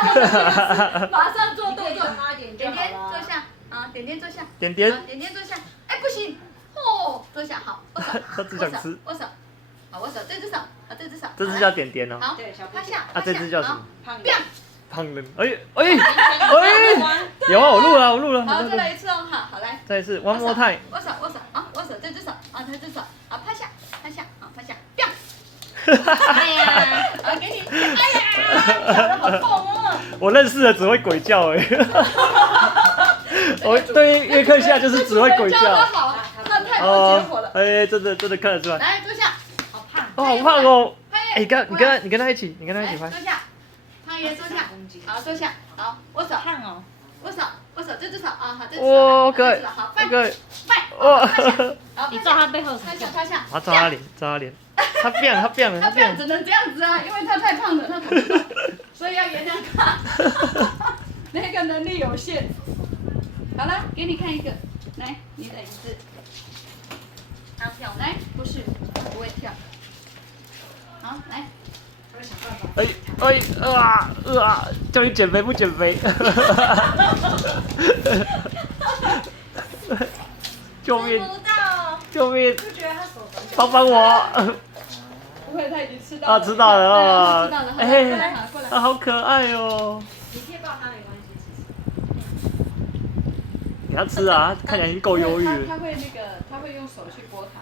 我的马上做动作，点点坐下，啊，点点坐下，点点，点点坐下，哎，不行，哦，坐下，好，握手，他只想吃，握手，好，握手，这只手，啊，这只手，这只叫点点哦。好，趴下，啊，这只叫什么？胖人。哎，有啊，我录了。好，再来一次哦，好，来，再一次 ，one more time。握手，啊，握手，这只手，啊，这只手，啊，趴下，好，趴下，哎呀，好，给你，哎呀，脚的好痛哦。我认识的只会鬼叫而已。我对约克夏就是只会鬼叫。好，他太多结果了。哎，真的看得出来。来，坐下，好胖。哦，好胖哦。哎，你跟他一起拍。坐下，胖爷坐下，好，坐下，好，握手，胖哦，握手，这只手啊，好，这只手，哇，可以，好，可以，哇，好，你照他背后，趴下，我照他脸，他变了，只能这样子啊，因为他太胖了，他跑不动，所以要原谅他，那个能力有限。好了，给你看一个，来，你的椅子，他跳，来，不是，不会跳，好，来。叫你减肥不减肥？救命！救命！帮我！不会，他已经吃到了。啊，吃到了啊！吃到了，哎，啊，好可爱哦！你贴抱他没关系，其实。给他吃啊，看起来已经够忧郁了。他会用手去拨它。